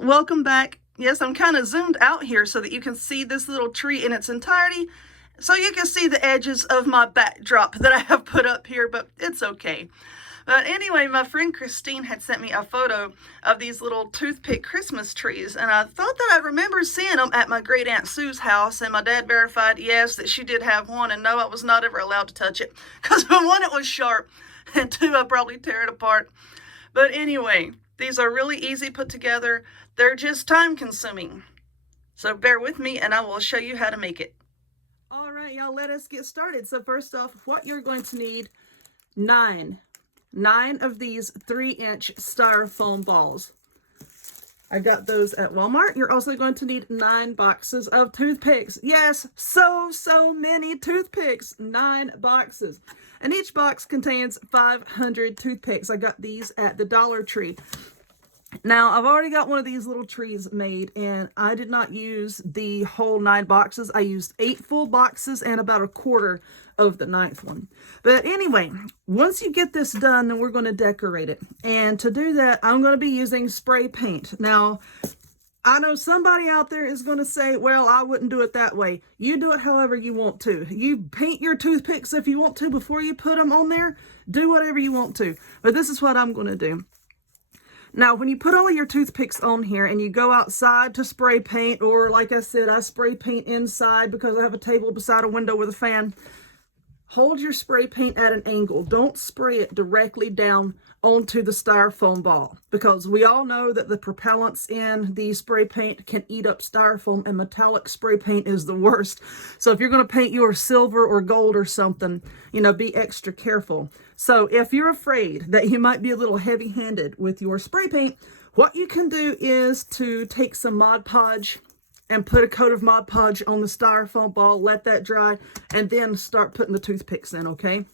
Well, welcome back. Yes, I'm kind of zoomed out here so that you can see this little tree in its entirety. So you can see the edges of my backdrop that I have put up here, but it's okay. But anyway, my friend Christine had sent me a photo of these little toothpick Christmas trees, and I thought that I remembered seeing them at my great Aunt Sue's house, and my dad verified, yes, that she did have one, and no, I was not ever allowed to touch it, because one, it was sharp, and two, I'd probably tear it apart. But anyway, these are really easy put together. They're just time consuming. So bear with me and I will show you how to make it. All right, y'all, let us get started. So first off, what you're going to need, nine of these 3-inch styrofoam balls. I got those at Walmart. You're also going to need 9 boxes of toothpicks. Yes, so many toothpicks. 9 boxes. And each box contains 500 toothpicks. I got these at the Dollar Tree. Now, I've already got one of these little trees made, and I did not use the whole 9 boxes. I used 8 full boxes and about a quarter of the 9th one. But anyway, once you get this done, then we're going to decorate it. And to do that, I'm going to be using spray paint. Now, I know somebody out there is going to say, well, I wouldn't do it that way. You do it however you want to. You paint your toothpicks if you want to before you put them on there. Do whatever you want to. But this is what I'm going to do. Now, when you put all of your toothpicks on here and you go outside to spray paint, or like I said, I spray paint inside because I have a table beside a window with a fan, hold your spray paint at an angle. Don't spray it directly down onto the styrofoam ball, because we all know that the propellants in the spray paint can eat up styrofoam, and metallic spray paint is the worst. So if you're going to paint your silver or gold or something, be extra careful. So if you're afraid that you might be a little heavy-handed with your spray paint, what you can do is to take some Mod Podge and put a coat of Mod Podge on the styrofoam ball, let that dry, and then start putting the toothpicks in, okay?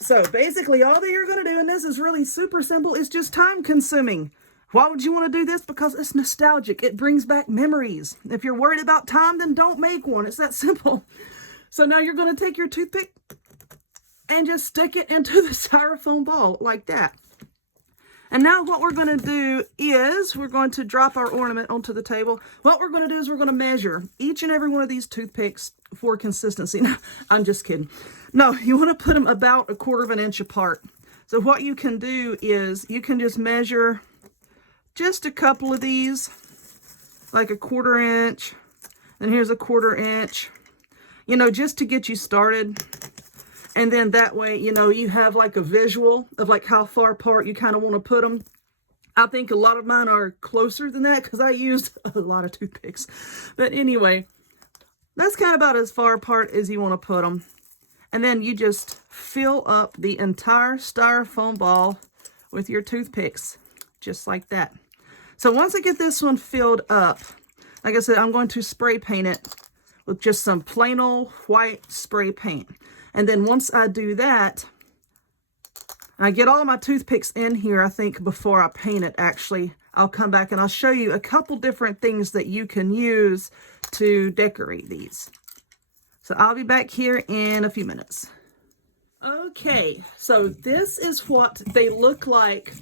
So basically all that you're going to do, and this is really super simple, is just time consuming. Why would you want to do this? Because it's nostalgic. It brings back memories. If you're worried about time, then don't make one. It's that simple. So now you're going to take your toothpick and just stick it into the styrofoam ball like that. And now what we're going to do is we're going to drop our ornament onto the table. What we're going to do is we're going to measure each and every one of these toothpicks for consistency. No, I'm just kidding. No, you want to put them about 1/4 inch apart. So what you can do is you can just measure just a couple of these, like 1/4 inch, and here's 1/4 inch, just to get you started. And then that way, you have like a visual of like how far apart you kind of want to put them. I think a lot of mine are closer than that because I used a lot of toothpicks. But anyway, that's kind of about as far apart as you want to put them. And then you just fill up the entire styrofoam ball with your toothpicks, just like that. So once I get this one filled up, like I said, I'm going to spray paint it with just some plain old white spray paint. And then once I do that, I get all my toothpicks in here, I think, before I paint it, actually, I'll come back and I'll show you a couple different things that you can use to decorate these. So I'll be back here in a few minutes. Okay, so this is what they look like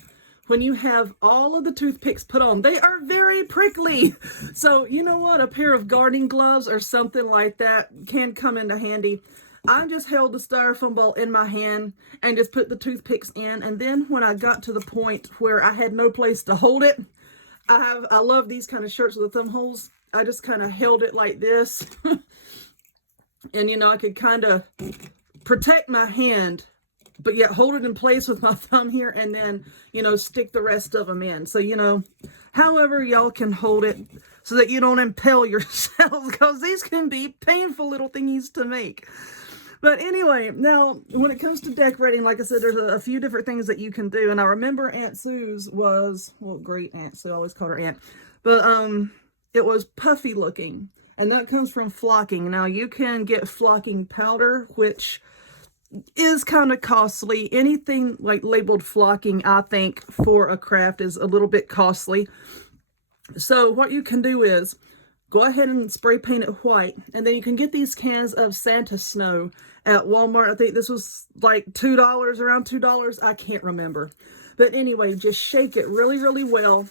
when you have all of the toothpicks put on. They are very prickly. So you know what? A pair of gardening gloves or something like that can come into handy. I just held the styrofoam ball in my hand and just put the toothpicks in. And then when I got to the point where I had no place to hold it, I love these kind of shirts with the thumb holes. I just kind of held it like this. And, I could kind of protect my hand, but yet hold it in place with my thumb here and then, stick the rest of them in. So, however y'all can hold it so that you don't impale yourselves, because these can be painful little thingies to make. But anyway, now when it comes to decorating, like I said, there's a few different things that you can do. And I remember Aunt Sue's was, well, great Aunt Sue, I always called her Aunt, but it was puffy looking. And that comes from flocking. Now you can get flocking powder, which is kind of costly. Anything like labeled flocking, I think, for a craft is a little bit costly. So what you can do is go ahead and spray paint it white, and then you can get these cans of Santa Snow at Walmart. I think this was like $2, around $2. I can't remember. But anyway, just shake it really, really well.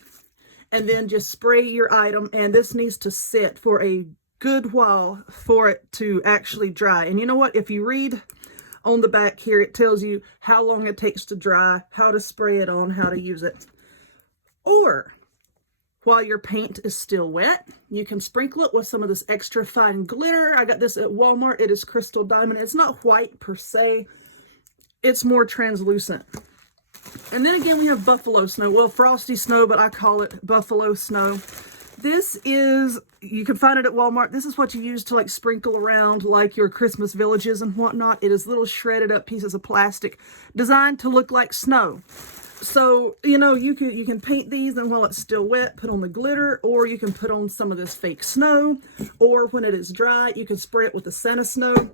and then just spray your item. And this needs to sit for a good while for it to actually dry. And you know what? If you read on the back here, it tells you how long it takes to dry, how to spray it on, how to use it. Or while your paint is still wet, you can sprinkle it with some of this extra fine glitter. I got this at Walmart. It is crystal diamond. It's not white per se. It's more translucent. And then again, we have buffalo snow. Well, frosty snow, but I call it buffalo snow. This is, you can find it at Walmart. This is what you use to like sprinkle around like your Christmas villages and whatnot. It is little shredded up pieces of plastic designed to look like snow. So, you know, you can paint these, and while it's still wet, put on the glitter, or you can put on some of this fake snow, or when it is dry, you can spray it with the Santa snow,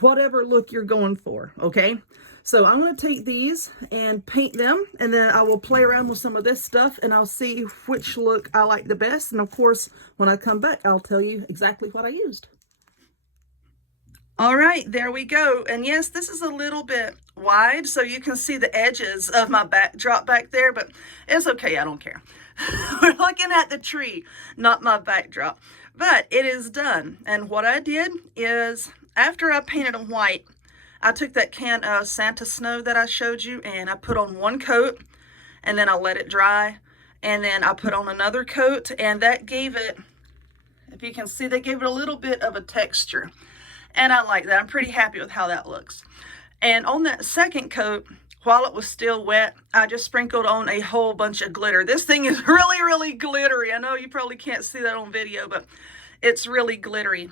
whatever look you're going for, okay? So I'm going to take these and paint them, and then I will play around with some of this stuff, and I'll see which look I like the best. And of course, when I come back, I'll tell you exactly what I used. All right, there we go. And yes, this is a little bit wide, so you can see the edges of my backdrop back there, but it's okay, I don't care. We're looking at the tree, not my backdrop. But it is done. And what I did is, after I painted them white, I took that can of Santa snow that I showed you, and I put on one coat, and then I let it dry, and then I put on another coat, and that gave it, if you can see, they gave it a little bit of a texture. And I like that. I'm pretty happy with how that looks. And on that second coat, while it was still wet, I just sprinkled on a whole bunch of glitter. This thing is really, really glittery. I know you probably can't see that on video, but it's really glittery.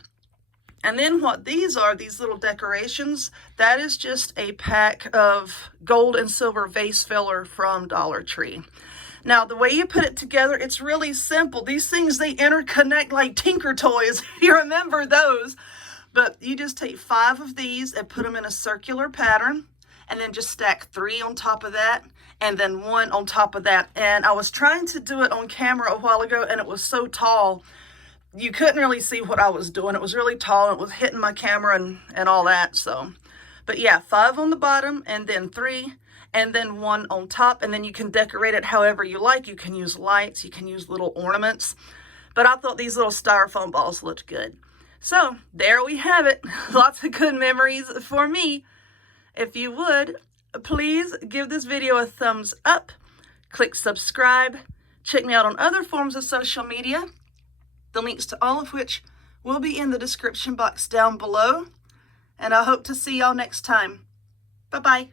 And then what these are, these little decorations, that is just a pack of gold and silver vase filler from Dollar Tree. Now, the way you put it together, it's really simple. These things, they interconnect like Tinker Toys. You remember those. But you just take 5 of these and put them in a circular pattern, and then just stack 3 on top of that, and then 1 on top of that. And I was trying to do it on camera a while ago, and it was so tall, you couldn't really see what I was doing. It was really tall, and it was hitting my camera and all that. So, but yeah, 5 on the bottom, and then 3, and then 1 on top, and then you can decorate it however you like. You can use lights, you can use little ornaments, but I thought these little styrofoam balls looked good. So there we have it. Lots of good memories for me. If you would, please give this video a thumbs up, click subscribe, check me out on other forms of social media, the links to all of which will be in the description box down below. And I hope to see y'all next time. Bye-bye.